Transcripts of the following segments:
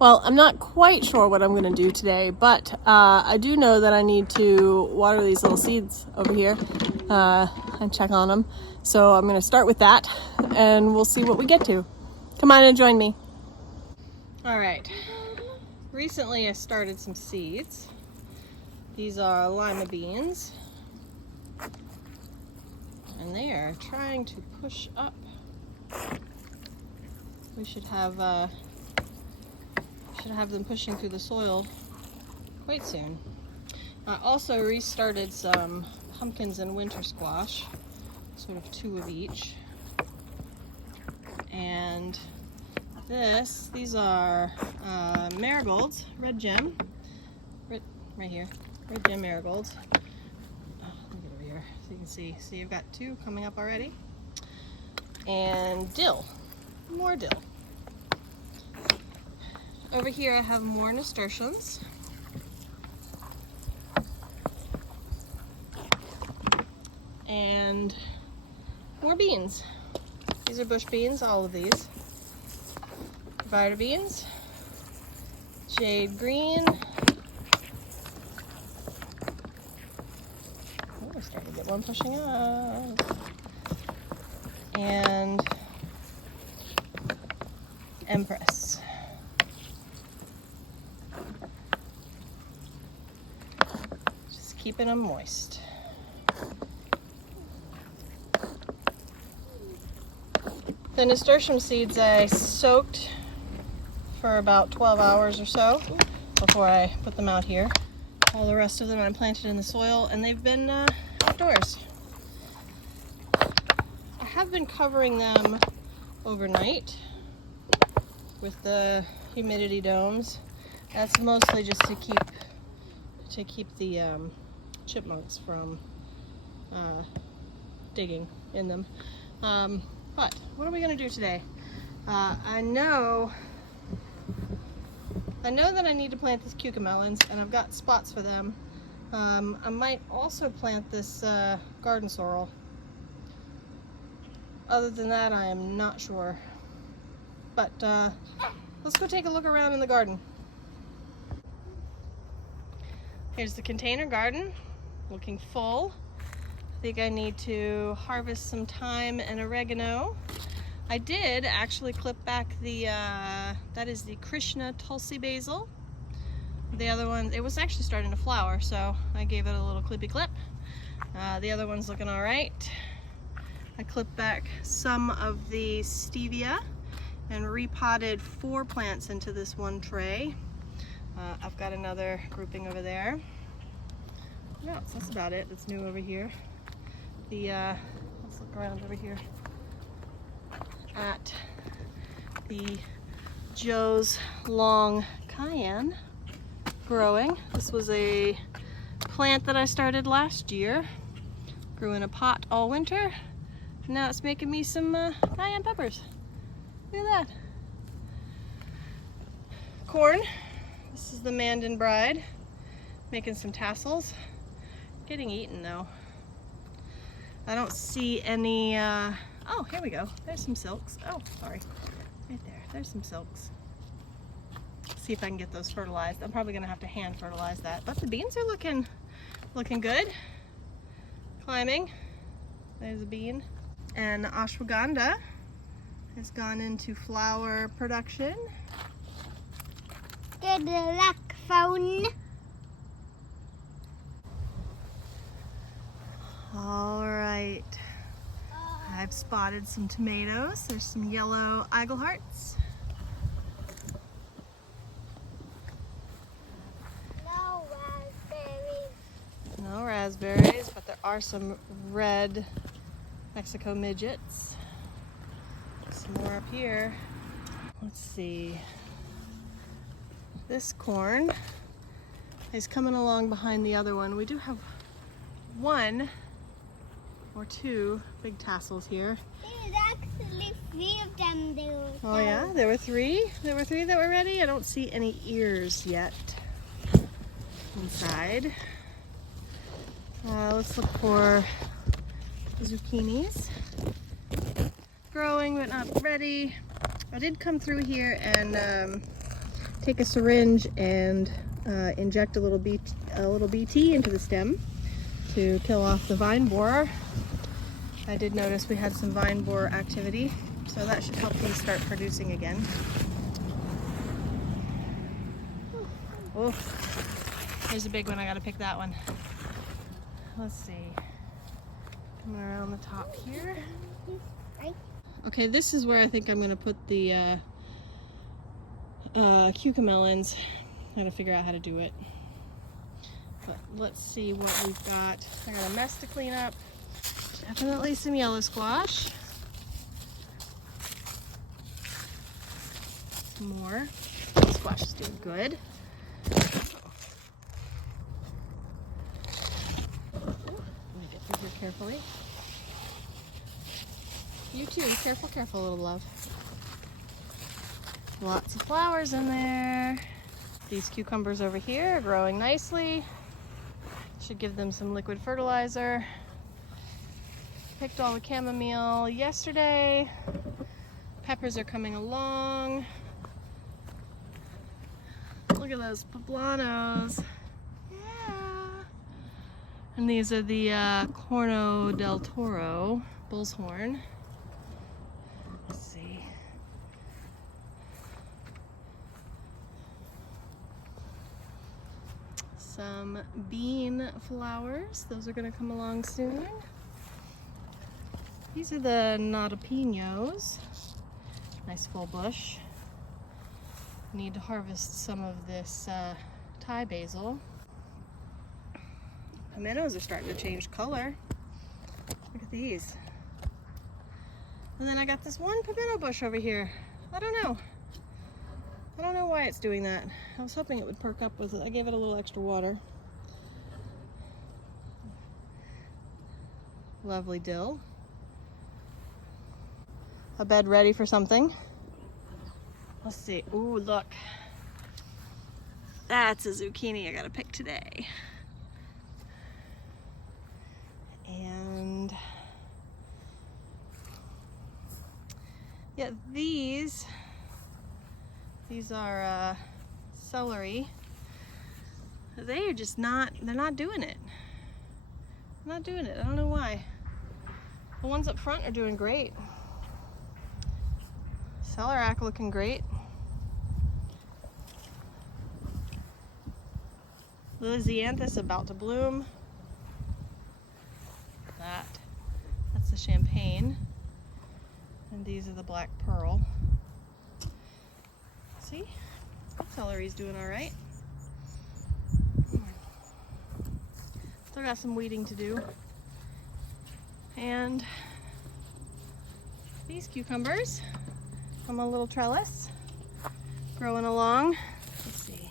Well, I'm not quite sure what I'm going to do today, but I do know that I need to water these little seeds over here and check on them. So I'm going to start with that and we'll see what we get to. Come on and join me. All right. Recently I started some seeds. These are lima beans. And they are trying to push up. We should have them pushing through the soil quite soon. I also restarted some pumpkins and winter squash, sort of 2 of each. And these are marigolds, red gem, right here, red gem marigolds. Let me get over here so you can see. See, I've got 2 coming up already. And dill, more dill. Over here I have more nasturtiums. And more beans. These are bush beans, all of these. Vita beans, jade green. Oh, we're starting to get one pushing up. And empress. Just keeping them moist. The nasturtium seeds I soaked for about 12 hours or so before I put them out here. All the rest of them I planted in the soil and they've been outdoors. I have been covering them overnight with the humidity domes. That's mostly just to keep the chipmunks from digging in them. But what are we going to do today? I know that I need to plant these cucamelons, and I've got spots for them. I might also plant this garden sorrel. Other than that, I am not sure. But let's go take a look around in the garden. Here's the container garden, looking full. I think I need to harvest some thyme and oregano. I did actually clip back the, that is the Krishna Tulsi basil. The other one, it was actually starting to flower, so I gave it a little clippy clip. The other one's looking all right. I clipped back some of the stevia and repotted 4 plants into this one tray. I've got another grouping over there. No, that's about it. That's new over here. Let's look around over here at the Joe's Long Cayenne growing. This was a plant that I started last year. Grew in a pot all winter. Now it's making me some cayenne peppers. Look at that. Corn. This is the Mandan Bride. Making some tassels. Getting eaten though. I don't see any, oh, here we go. There's some silks. Oh, sorry. Right there. There's some silks. See if I can get those fertilized. I'm probably going to have to hand fertilize that. But the beans are looking good. Climbing. There's a bean. And ashwagandha has gone into flower production. Good luck, phone. All right. I've spotted some tomatoes. There's some yellow Eaglehearts. No raspberries. No raspberries, but there are some red Mexico midgets. Some more up here. Let's see. This corn is coming along behind the other one. We do have 1 or 2 big tassels here. There's actually 3 of them. Oh yeah, there were 3? There were 3 that were ready? I don't see any ears yet inside. Let's look for zucchinis. Growing but not ready. I did come through here and take a syringe and inject a little BT into the stem to kill off the vine borer. I did notice we had some vine borer activity, so that should help these start producing again. Oh, there's a big one. I gotta pick that one. Let's see. Coming around the top here. Okay, this is where I think I'm gonna put the cucamelons. I gotta figure out how to do it. But let's see what we've got. I got a mess to clean up. Definitely some yellow squash. Some more. The squash is doing good. Let me get through here carefully. You too. Careful, careful, little love. Lots of flowers in there. These cucumbers over here are growing nicely. Should give them some liquid fertilizer. Picked all the chamomile yesterday. Peppers are coming along. Look at those poblanos. Yeah. And these are the Corno del Toro, bull's horn. Let's see. Some bean flowers. Those are going to come along soon. These are the nadapinos. Nice full bush. Need to harvest some of this Thai basil. Pimentos are starting to change color. Look at these. And then I got this one pimento bush over here. I don't know why it's doing that. I was hoping it would perk up with it. I gave it a little extra water. Lovely dill. A bed ready for something. Let's see. Ooh, look. That's a zucchini I gotta pick today. And yeah, these are celery. They are just they're not doing it. Not doing it. I don't know why. The ones up front are doing great. Celeriac looking great. Lilianthus about to bloom. That's the champagne. And these are the black pearl. See? Celery's doing all right. Still got some weeding to do. And these cucumbers from a little trellis growing along. Let's see.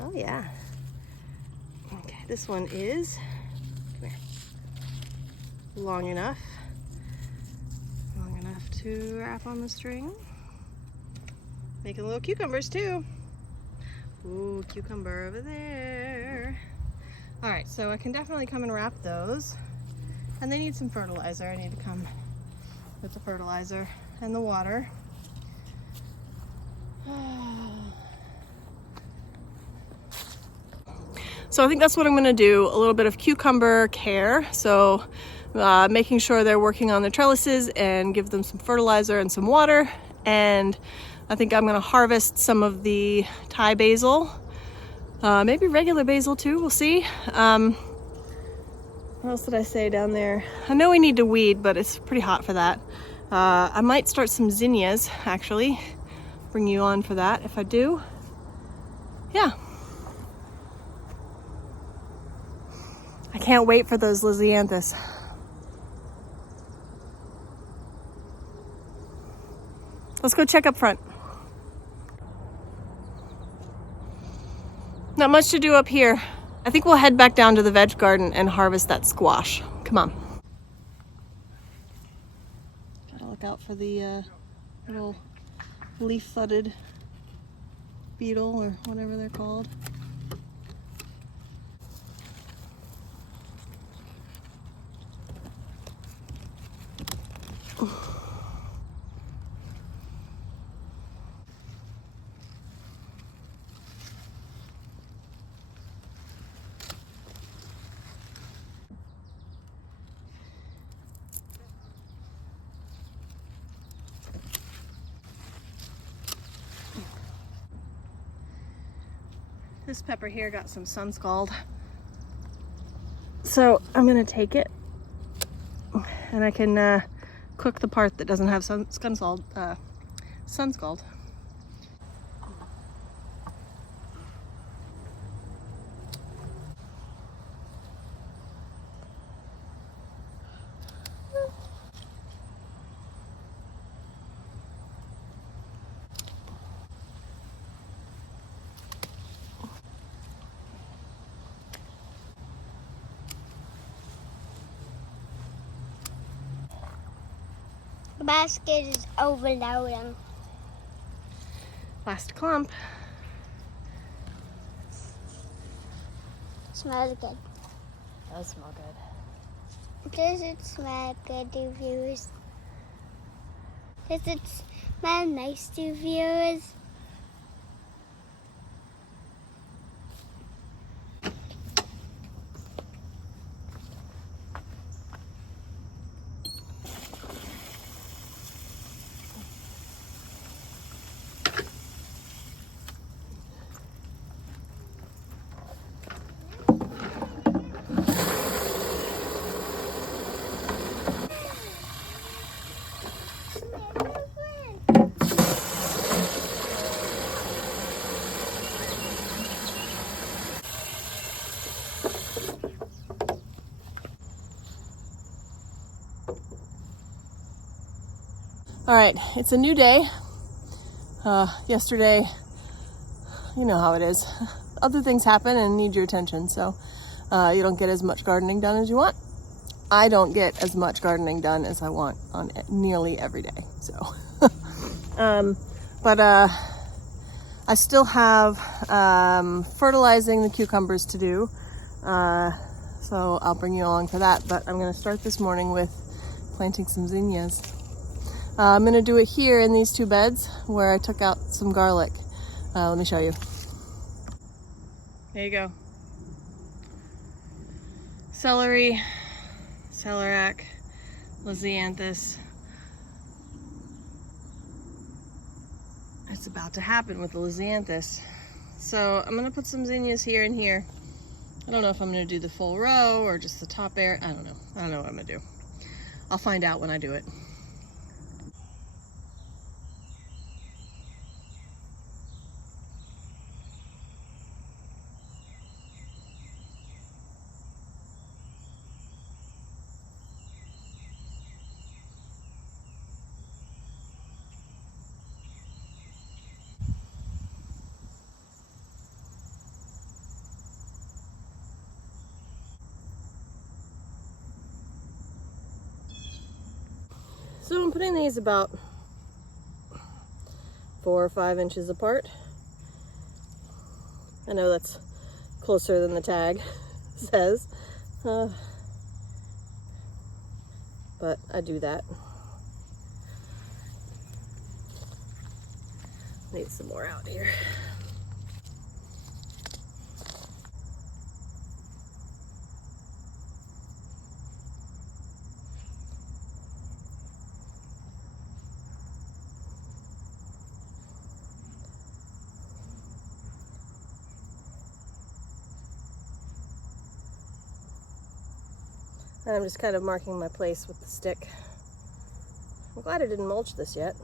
Oh yeah. Okay, this one is, come here, long enough to wrap on the string. Making little cucumbers too. Ooh, cucumber over there. All right, so I can definitely come and wrap those. And they need some fertilizer. I need to come with the fertilizer and the water. So I think that's what I'm gonna do, a little bit of cucumber care. So making sure they're working on the trellises and give them some fertilizer and some water. And I think I'm gonna harvest some of the Thai basil, maybe regular basil too, we'll see. What else did I say down there? I know we need to weed, but it's pretty hot for that. I might start some zinnias, actually. Bring you on for that if I do. Yeah. I can't wait for those Lilianthus. Let's go check up front. Not much to do up here. I think we'll head back down to the veg garden and harvest that squash. Come on. Gotta look out for the little leaf-footed beetle or whatever they're called. This pepper here got some sun scald. So I'm gonna take it and I can cook the part that doesn't have sun scald. The basket is overloading. Last clump. Smells good. Does smell good. Does it smell good to viewers? Does it smell nice to viewers? All right, it's a new day. Yesterday, you know how it is. Other things happen and need your attention, so you don't get as much gardening done as you want. I don't get as much gardening done as I want on nearly every day, so. But I still have fertilizing the cucumbers to do, so I'll bring you along for that. But I'm gonna start this morning with planting some zinnias. I'm gonna do it here in these two beds where I took out some garlic. Let me show you. There you go. Celery, celeriac, lisianthus. It's about to happen with the lisianthus. So I'm gonna put some zinnias here and here. I don't know if I'm gonna do the full row or just the top area. I don't know. I don't know what I'm gonna do. I'll find out when I do it. So I'm putting these about 4 or 5 inches apart. I know that's closer than the tag says, but I do that. Need some more out here. I'm just kind of marking my place with the stick. I'm glad I didn't mulch this yet.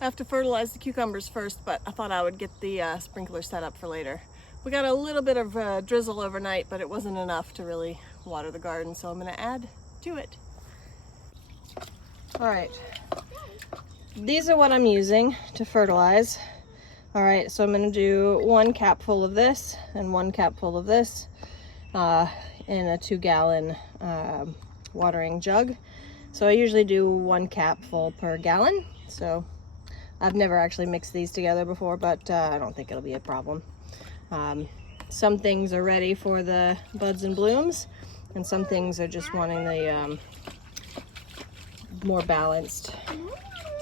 I have to fertilize the cucumbers first, but I thought I would get the sprinkler set up for later. We got a little bit of drizzle overnight, but it wasn't enough to really water the garden, so I'm gonna add to it. All right, these are what I'm using to fertilize. All right, so I'm gonna do 1 cap full of this and 1 cap full of this in a 2-gallon watering jug. So I usually do 1 cap full per gallon. So I've never actually mixed these together before, but I don't think it'll be a problem. Some things are ready for the buds and blooms, and some things are just wanting the more balanced.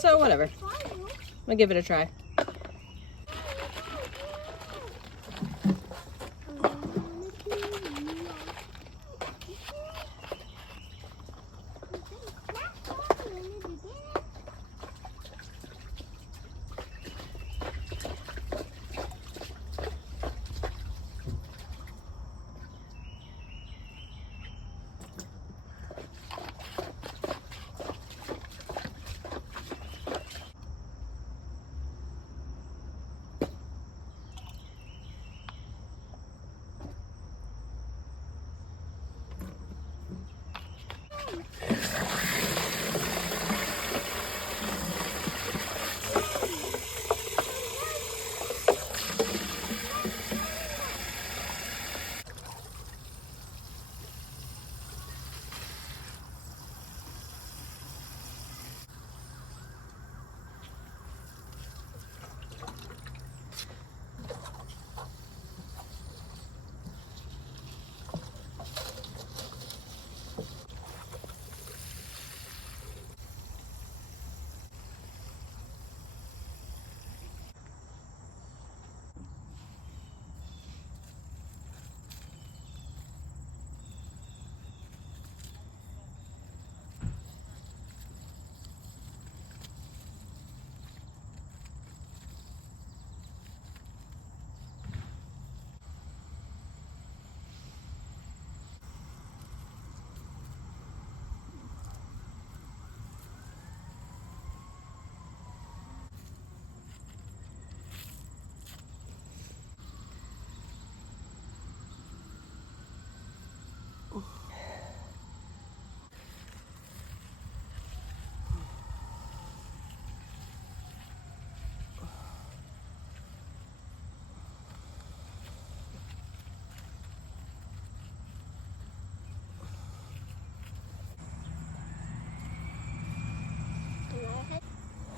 So whatever, I'll give it a try.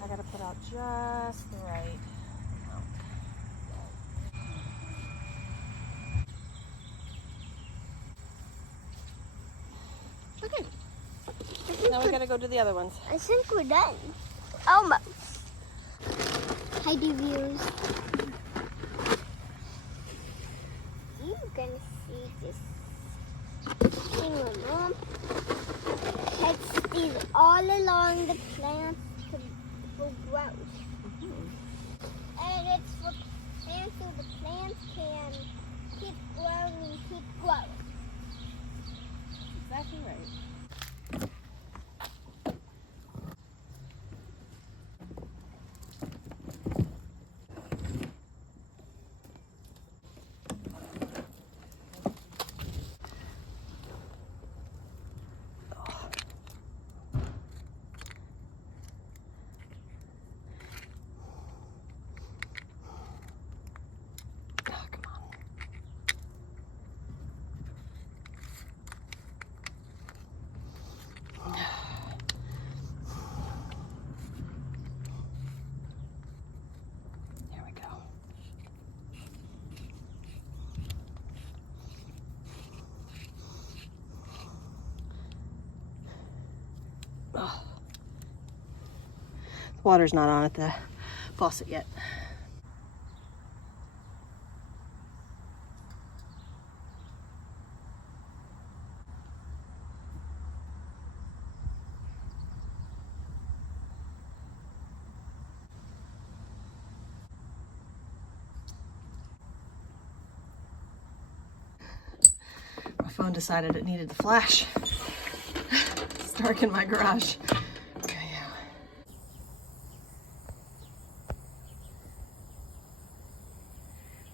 I gotta put out just the right amount. Okay, now we gotta go do the other ones. I think we're done. Almost. Hi, viewers. You can see this thing on these all along the plant for growth. And it's for plants so the plants can keep growing and keep growing. Exactly right. Oh. The water's not on at the faucet yet. My phone decided it needed the flash. It's dark in my garage. There we go.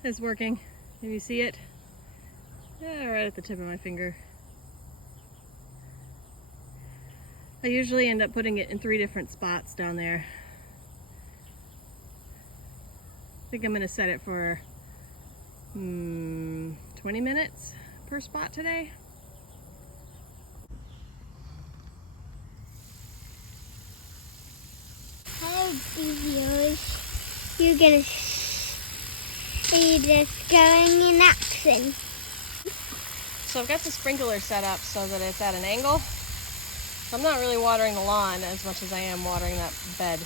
It's working. Can you see it? Yeah, right at the tip of my finger. I usually end up putting it in 3 different spots down there. I think I'm gonna set it for 20 minutes per spot today. Hi viewers, you're gonna see this going in action. So I've got the sprinkler set up so that it's at an angle. So I'm not really watering the lawn as much as I am watering that bed.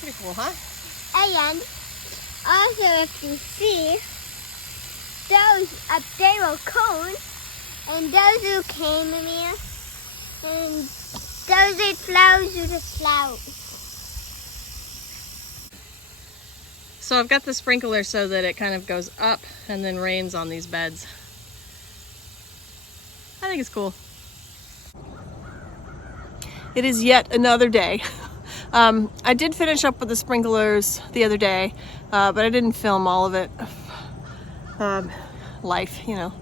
Pretty cool, huh? And also, if you see, those up there are cones, and those are chamomile, and those are flowers with the flowers. So I've got the sprinkler so that it kind of goes up and then rains on these beds. I think it's cool. It is yet another day. I did finish up with the sprinklers the other day, but I didn't film all of it. Life, you know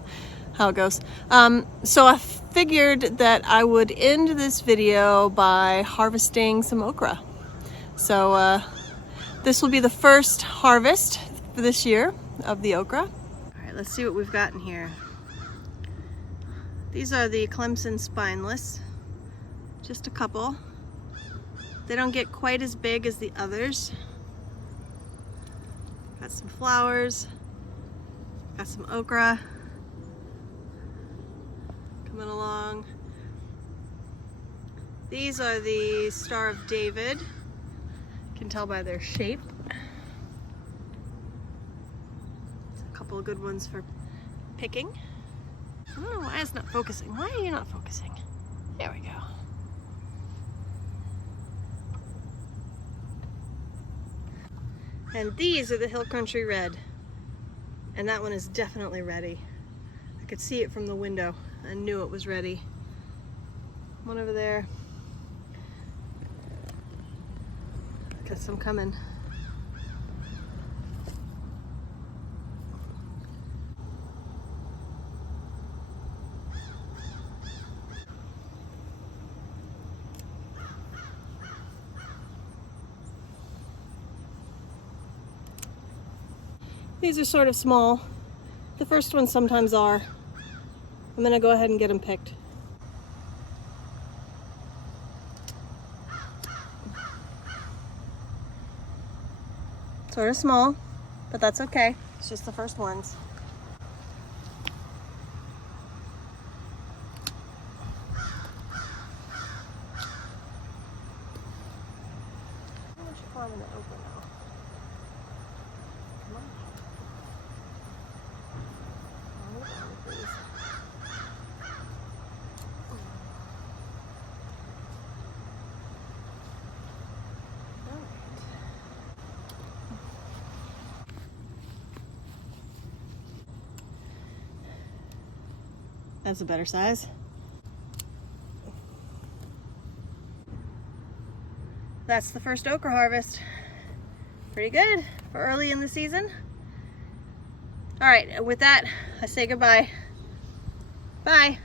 how it goes. So I figured that I would end this video by harvesting some okra. So this will be the first harvest for this year of the okra. All right, let's see what we've got in here. These are the Clemson spineless, just a couple. They don't get quite as big as the others. Got some flowers, got some okra coming along. These are the Star of David. You can tell by their shape. A couple of good ones for picking. I don't know why it's not focusing. Why are you not focusing? There we go. And these are the Hill Country Red. And that one is definitely ready. I could see it from the window. I knew it was ready. One over there. Got some coming. These are sort of small. The first ones sometimes are. I'm gonna go ahead and get them picked. Sort of small, but that's okay. It's just the first ones. How much farm in the okra now? Come on. Hold on, please. All right. That's a better size. That's the first okra harvest. Pretty good for early in the season. All right, with that, I say goodbye. Bye.